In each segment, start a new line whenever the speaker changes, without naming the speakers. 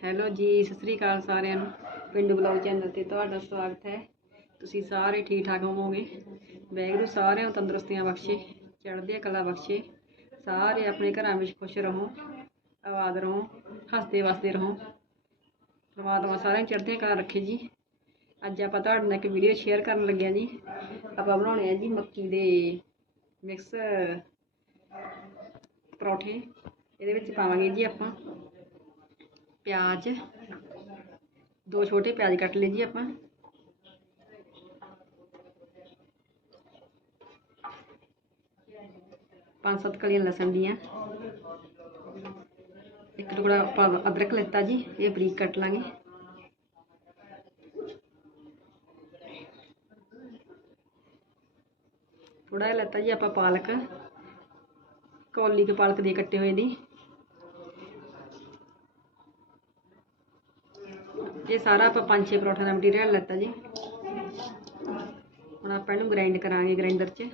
Hello ਜੀ, ਸਤਿ ਸ੍ਰੀ ਅਕਾਲ ਸਾਰਿਆਂ ਨੂੰ। ਪਿੰਡੂ ਬਲੌਗ ਚੈਨਲ ਤੇ ਤੁਹਾਡਾ ਸਵਾਗਤ ਹੈ। ਤੁਸੀਂ ਸਾਰੇ ਠੀਕ ਠਾਕ ਹੋਵੋਗੇ? ਵਾਹਿਗੁਰੂ ਸਾਰਿਆਂ ਨੂੰ ਤੰਦਰੁਸਤੀਆਂ ਬਖਸ਼ੇ ਚੜ੍ਹਦੀਆਂ ਕਲਾ ਬਖਸ਼ੇ। ਸਾਰੇ ਆਪਣੇ ਘਰਾਂ ਵਿੱਚ ਖੁਸ਼ ਰਹੋ, ਆਬਾਦ ਰਹੋ, ਹੱਸਦੇ ਵਸਦੇ ਰਹੋ। ਪਰਮਾਤਮਾ ਸਾਰਿਆਂ ਨੂੰ ਚੜ੍ਹਦੀਆਂ ਕਲਾ ਰੱਖੇ ਜੀ। ਅੱਜ ਆਪਾਂ ਤੁਹਾਡੇ ਨਾਲ ਇੱਕ ਵੀਡੀਓ ਸ਼ੇਅਰ ਕਰਨ ਲੱਗਿਆ ਜੀ। ਆਪਾਂ ਬਣਾਉਣੇ ਆ ਜੀ ਮੱਕੀ ਦੇ ਮਿਕਸ ਪਰੌਠੇ। ਇਹਦੇ ਵਿੱਚ ਪਾਵਾਂਗੇ ਜੀ ਆਪਾਂ। ਪਿਆਜ਼ ਦੋ ਛੋਟੇ ਪਿਆਜ਼ ਕੱਟ ਲਏ ਜੀ ਆਪਾਂ ਪੰਜ ਸੱਤ ਕਲੀਆਂ ਲਸਣ ਦੀਆਂ ਇੱਕ ਟੁਕੜਾ ਆਪਾਂ ਅਦਰਕ ਲੈਤਾ ਜੀ ਇਹ ਬਰੀਕ ਕੱਟ ਲਾਂਗੇ ਥੋੜਾ ਜਿਹਾ ਲੈਤਾ ਜੀ ਆਪਾਂ ਪਾਲਕ ਕੌਲੀ ਕੇ ਪਾਲਕ ਦੇ ਕੱਟੇ ਹੋਏ ਨੇ ਇਹ ਸਾਰਾ ਆਪਾਂ ਪੰਜ ਛੇ ਪਰੌਂਠਿਆਂ ਦਾ ਮਟੀਰੀਅਲ ਲੈਤਾ ਜੀ। ਹੁਣ ਆਪਾਂ ਇਹਨੂੰ ਗ੍ਰਾਈਂਡ ਕਰਾਂਗੇ ਗ੍ਰਾਈਂਡਰ 'ਚ।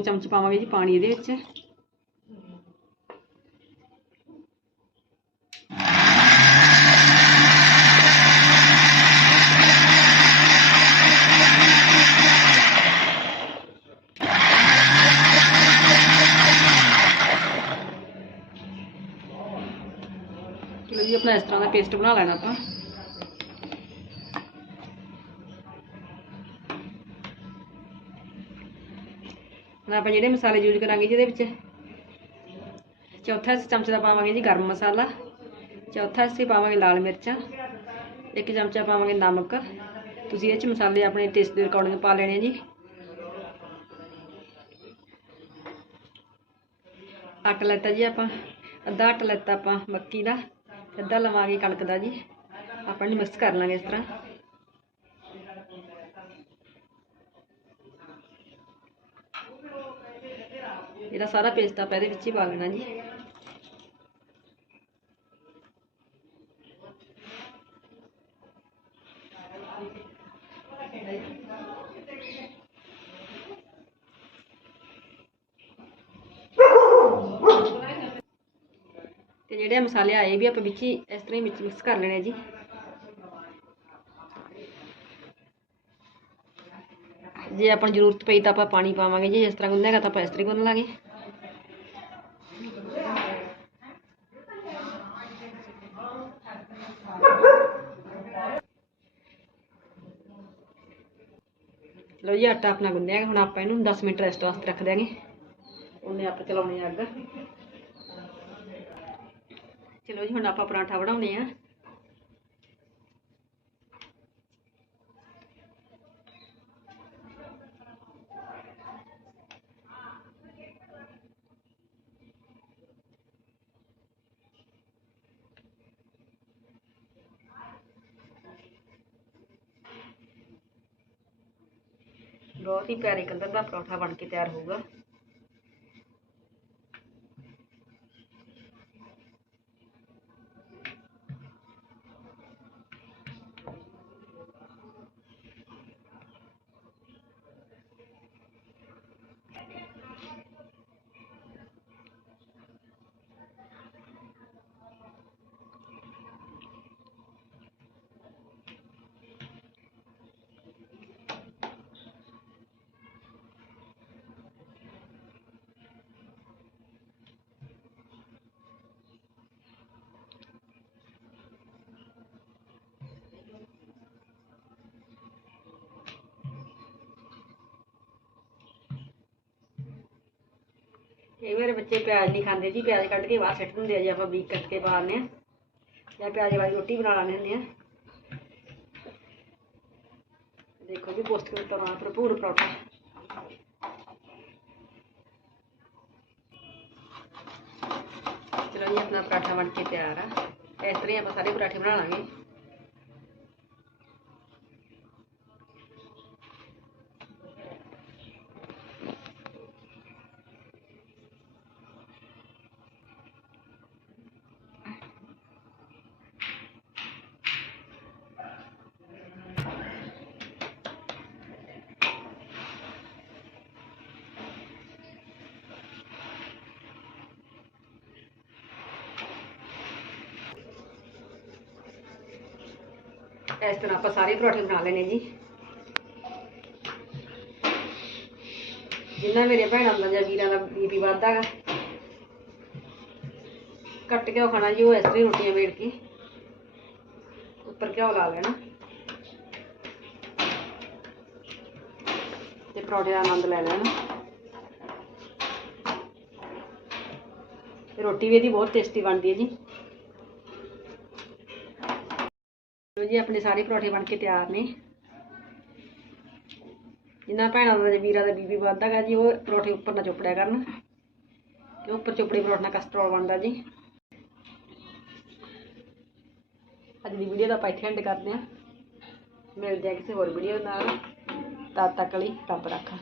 ਥੋੜਾ ਚਮਚ ਪਾਵਾਂਗੇ ਜੀ ਪਾਣੀ ਇਹਦੇ ਵਿੱਚ। ਚਲੋ ਜੀ, ਆਪਣਾ ਇਸ ਤਰ੍ਹਾਂ ਦਾ ਪੇਸਟ ਬਣਾ ਲੈਣਾ ਆਪਾਂ। ਹੁਣ ਆਪਾਂ ਜਿਹੜੇ ਮਸਾਲੇ ਯੂਜ਼ ਕਰਾਂਗੇ ਜਿਹਦੇ ਵਿੱਚ। ਚੌਥਾ ਹਿੱਸਾ ਚਮਚ ਦਾ ਪਾਵਾਂਗੇ ਜੀ ਗਰਮ ਮਸਾਲਾ। ਚੌਥਾ ਅਸੀਂ ਪਾਵਾਂਗੇ ਲਾਲ ਮਿਰਚਾਂ। ਇੱਕ ਚਮਚਾ ਪਾਵਾਂਗੇ ਨਮਕ। ਤੁਸੀਂ ਇਹ ਚ ਮਸਾਲੇ ਆਪਣੇ ਟੇਸਟ ਦੇ ਅਕੋਰਡਿੰਗ ਪਾ ਲੈਣੇ ਜੀ। ਆਟਾ ਲੈਤਾ ਜੀ ਆਪਾਂ। ਅੱਧਾ ਆਟਾ ਲੈਤਾ ਆਪਾਂ ਮੱਕੀ ਦਾ। ਅੱਧਾ ਲਵਾਂਗੇ ਕਣਕ ਦਾ ਜੀ। ਆਪਾਂ ਨੂੰ ਮਿਕਸ ਕਰ ਲਾਂਗੇ ਇਸ ਤਰ੍ਹਾਂ। ਇਹਦਾ ਸਾਰਾ ਪੇਸਟ ਆਪਾਂ ਇਹਦੇ ਵਿੱਚ ਹੀ ਪਾ ਲੈਣਾ ਜੀ। ਤੇ ਜਿਹੜੇ ਮਸਾਲੇ ਆਏ ਵੀ ਆਪਾਂ ਵਿੱਚ ਹੀ ਇਸ ਤਰ੍ਹਾਂ ਹੀ ਵਿੱਚ ਮਿਕਸ ਕਰ ਲੈਣੇ ਜੀ। ਜੇ ਆਪਾਂ ਨੂੰ ਜ਼ਰੂਰਤ ਪਈ ਤਾਂ ਆਪਾਂ ਪਾਣੀ ਪਾਵਾਂਗੇ ਜੀ ਇਸ ਤਰ੍ਹਾਂ ਗੁੰਨੇਗਾ ਤਾਂ ਆਪਾਂ ਇਸ ਤਰ੍ਹਾਂ ਹੀ ਗੁੰਨ ਲਾਂਗੇ। ਲਓ ਜੀ, ਆਟਾ ਆਪਣਾ ਗੁੰਨਿਆ ਹੁਣ ਆਪਾਂ ਇਹਨੂੰ 10 ਮਿੰਟ ਰੈਸਟ ਵਾਸਤੇ ਰੱਖ ਦਿਆਂਗੇ। ਉਹਨੇ ਆਪਾਂ ਚਲਾਉਣੇ ਆ ਅੱਗ। ਚਲੋ ਜੀ, ਹੁਣ ਆਪਾਂ ਪਰਾਂਠਾ ਬਣਾਉਣੇ ਆ। ਬਹੁਤ ਹੀ ਪਿਆਰੇ ਕਲਰ ਦਾ ਪਰੌਠਾ ਬਣ ਕੇ ਤਿਆਰ ਹੋਊਗਾ। ਕਈ ਵਾਰ ਬੱਚੇ ਪਿਆਜ਼ ਨਹੀਂ ਖਾਂਦੇ ਜੀ, ਪਿਆਜ਼ ਕੱਢ ਕੇ ਬਾਹਰ ਸਿੱਟ ਦਿੰਦੇ ਆ ਜੀ, ਆਪਾਂ ਬਰੀਕ ਕੱਟ ਕੇ ਪਾ ਦਿੰਦੇ ਆ। ਜਾਂ ਪਿਆਜ਼ ਵਾਲੀ ਰੋਟੀ ਬਣਾ ਲੈਂਦੇ ਹੁੰਦੇ ਆ। ਦੇਖੋ ਜੀ, ਪੋਸਟ ਤਰ੍ਹਾਂ ਭਰਪੂਰ ਪਰੌਠਾ। ਚਲੋ ਜੀ, ਆਪਣਾ ਪਰਾਠਾ ਬਣ ਕੇ ਤਿਆਰ ਆ। ਇਸ ਤਰ੍ਹਾਂ ਹੀ ਆਪਾਂ ਸਾਰੇ ਪਰਾਠੇ ਬਣਾ ਲਾਂਗੇ। ਇਸ ਤਰ੍ਹਾਂ ਆਪਾਂ ਸਾਰੇ ਪਰੌਂਠੇ ਬਣਾ ਲੈਣੇ ਜੀ। ਜਿੰਨਾ ਮੇਰੇ ਭੈਣਾਂ ਦਾ ਜਾਂ ਵੀਰਾਂ ਦਾ ਬੀਪੀ ਵੱਧਦਾ ਗਾ। ਕੱਟ ਕੇ ਖਾਣਾ ਜੀ, ਉਹ ਇਸ ਤਰ੍ਹਾਂ ਹੀ ਰੋਟੀਆਂ ਵੇੜ ਕੇ ਉੱਪਰ ਘਿਓ ਲਾ ਲੈਣਾ। ਤੇ ਪਰੌਠੇ ਦਾ ਆਨੰਦ ਲੈ ਲੈਣਾ। ਰੋਟੀ ਵੀ ਇਹਦੀ ਬਹੁਤ ਟੇਸਟੀ ਬਣਦੀ ਹੈ ਜੀ ਲੋ ਜੀ, ਆਪਣੇ ਸਾਰੇ ਪਰੌਂਠੇ ਬਣ ਕੇ ਤਿਆਰ ਨੇ। ਜਿਨ੍ਹਾਂ ਭੈਣਾਂ ਦਾ ਵੀਰਾਂ ਦਾ ਬੀਬੀ ਵੱਧਦਾ ਗਾ ਜੀ, ਉਹ ਪਰੌਂਠੇ ਉੱਪਰ ਨਾ ਚੁੱਪੜਿਆ ਕਰਨ। ਕਿ ਉੱਪਰ ਚੁੱਪੜੇ ਪਰੌਠੇ ਨਾਲ ਕਸਟਰੋਲ ਬਣਦਾ ਜੀ। ਅੱਜ ਦੀ ਵੀਡੀਓ ਦਾ ਆਪਾਂ ਇੱਥੇ ਐਂਡ ਕਰਦੇ ਹਾਂ। ਮਿਲਦੇ ਹਾਂ ਕਿਸੇ ਹੋਰ ਵੀਡੀਓ ਨਾਲ। ਤਦ ਤੱਕ ਲਈ ਰੱਬ ਰੱਖਾ।